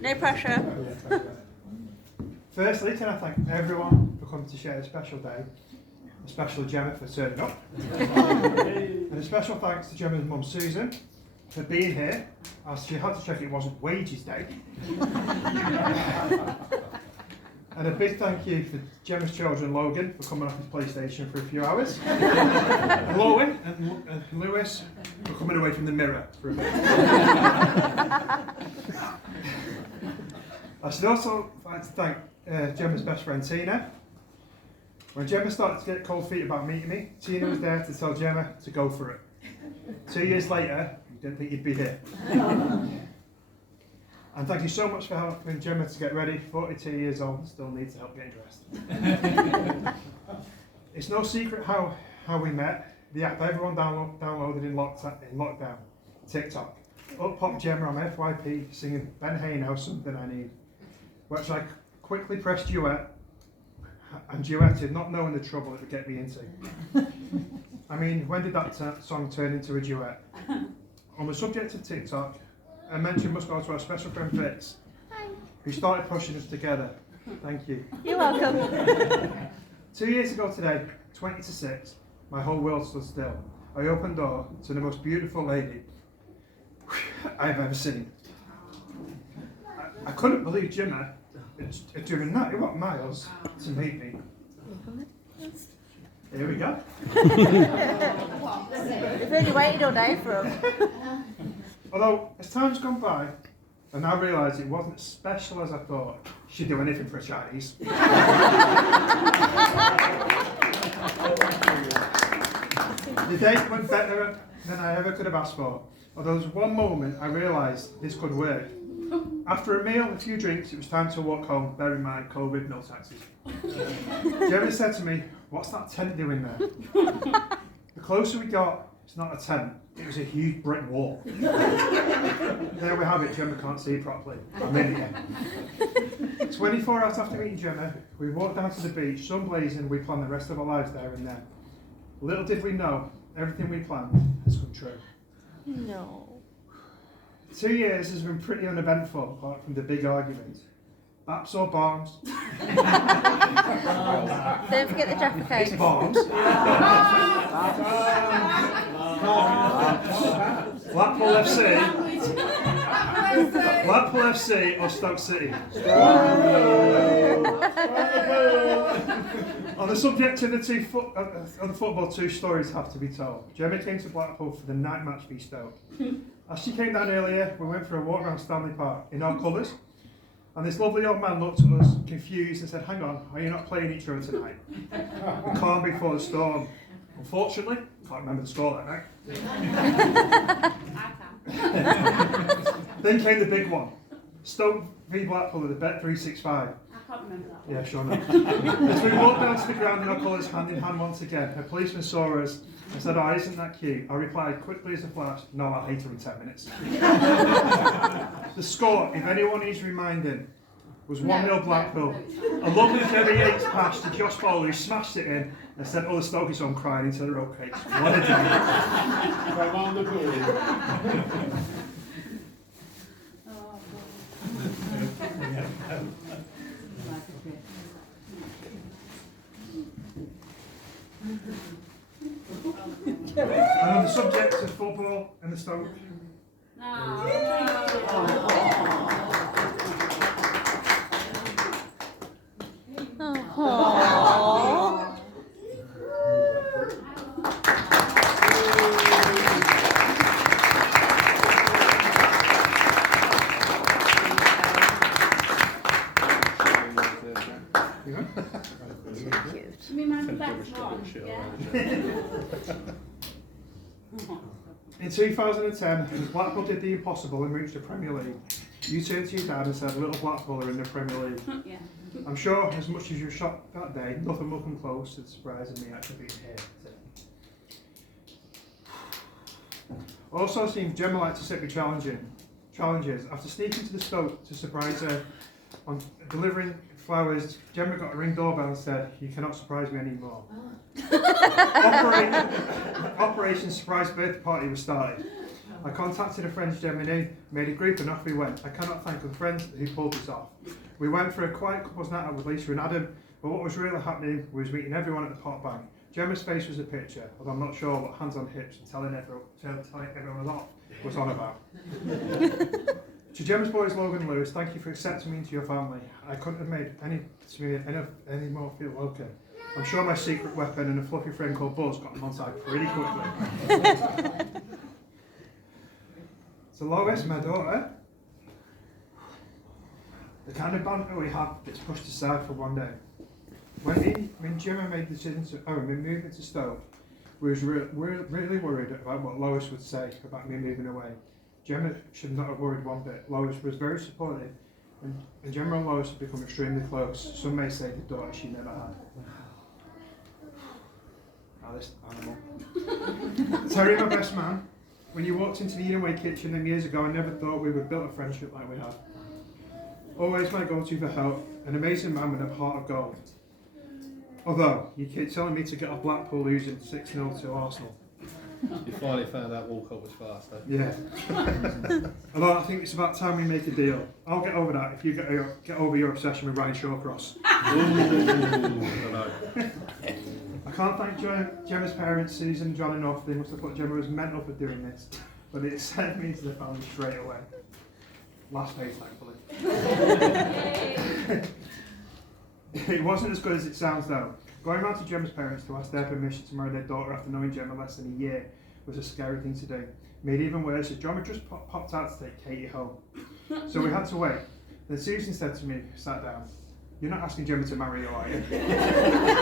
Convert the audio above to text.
No pressure. Firstly, can I thank everyone for coming to share a special day, especially Gemma for turning up, and a special thanks to Gemma's mum Susan for being here, as she had to check it wasn't wages day. And a big thank you for Gemma's children, Logan, for coming off his PlayStation for a few hours, and Lowen and Lewis for coming away from the mirror for a bit. I should also like to thank Gemma's best friend Tina. When Gemma started to get cold feet about meeting me, Tina was there to tell Gemma to go for it. 2 years later, you didn't think you'd be here. And thank you so much for helping Gemma to get ready. 42 years old, still needs help getting dressed. It's no secret how we met. The app everyone downloaded in lockdown, TikTok. Up popped Gemma on FYP singing Ben Hayno, Something I Need, which I quickly pressed duet and duetted, not knowing the trouble it would get me into. I mean, when did that song turn into a duet? On the subject of TikTok, a mention must go to our special friend Vix, who started pushing us together. Thank you. You're welcome. 2 years ago today, 20 to 6, my whole world stood still. I opened the door to the most beautiful lady I've ever seen. I couldn't believe Gemma had driven 91 miles to meet me. Here we go. We've really waited all day for him. Although, as time's gone by, I now realise it wasn't as special as I thought. She'd do anything for a Chinese. The date went better than I ever could have asked for. Although there was one moment I realised this could work. After a meal and a few drinks, it was time to walk home. Bear in mind, COVID, no taxis. Gemma said to me, "What's that tent doing there?" The closer we got, it's not a tent, it was a huge brick wall. There we have it, Gemma can't see properly. I'm in it. 24 hours after meeting Gemma, we walked down to the beach, sun blazing, we planned the rest of our lives there and then. Little did we know, everything we planned has come true. No. 2 years has been pretty uneventful, apart from the big arguments. Baps or bombs? Don't forget the Jaffa It's cake. bombs. Blackpool FC. Blackpool FC or Stoke City? On the subject of the football, two stories have to be told. Gemma came to Blackpool for the night match v Stoke. As she came down earlier, we went for a walk around Stanley Park in our colours. And this lovely old man looked at us, confused, and said, "Hang on, are you not playing each other tonight?" The calm before the storm. Unfortunately, can't remember the score that night. Then came the big one. Stoke v Blackpool at the Bet365. I can't remember that one. Yeah, sure enough. As we walked down to the ground in our colours hand in hand once again, a policeman saw us and said, "Oh, isn't that cute?" I replied quickly as a flash, "No, I'll hate her in 10 minutes. The score, if anyone needs reminding, was 1-0 Blackpool. A lovely Jerry Yates pass to Josh Fowler, who smashed it in and sent all the Stokies home crying into their oat cakes. What a day. And on the subject of football and the Stoke, Aww. Cute. Me and my best one, yeah? in 2010, as Blackpool did the impossible and reached the Premier League, you turned to your dad and said, "Little Blackpool are in the Premier League." Yeah. I'm sure, as much as you were shocked that day, nothing will come close to the surprise of me actually being here today. Also, it seems Gemma likes to set me challenges. After sneaking to the Stoke to surprise her on delivering flowers, Gemma got a ring doorbell and said, "You cannot surprise me anymore." Operation Surprise Birthday Party was started. I contacted a friend's Gemini, made a group and off we went. I cannot thank the friends who pulled us off. We went for a quiet couple's night out with Lisa and Adam, but what was really happening was meeting everyone at the pot bank. Gemma's face was a picture, although I'm not sure what hands on hips and telling everyone off was on about. To Gemma's boys Logan and Lewis, thank you for accepting me into your family. I couldn't have made any more feel welcome. I'm sure my secret weapon and a fluffy friend called Buzz got them on side pretty quickly. So Lois, my daughter, the kind of banter we had gets pushed aside for one day. When Gemma made the decision to move into Stoke, we was really worried about what Lois would say about me moving away. Gemma should not have worried one bit. Lois was very supportive, and Gemma and Lois have become extremely close. Some may say the daughter she never had. This animal. Terry, my best man. When you walked into the Eat Away kitchen them years ago, I never thought we would build a friendship like we have. Always my go-to for help, an amazing man with a heart of gold. Although, you keep telling me to get off Blackpool losing 6-0 to Arsenal. You finally found out Walcott was fast, eh? Yeah. Although I think it's about time we make a deal. I'll get over that if you get over your obsession with Ryan Shawcross. I can't thank Gemma's parents, Susan, John enough. They must have thought Gemma was mental for doing this. But it sent me to the family straight away. Last page, thankfully. It wasn't as good as it sounds though. Going round to Gemma's parents to ask their permission to marry their daughter after knowing Gemma less than a year was a scary thing to do. Made even worse, John had just popped out to take Katie home. So we had to wait. Then Susan said to me, sat down, "You're not asking Gemma to marry you, are you?"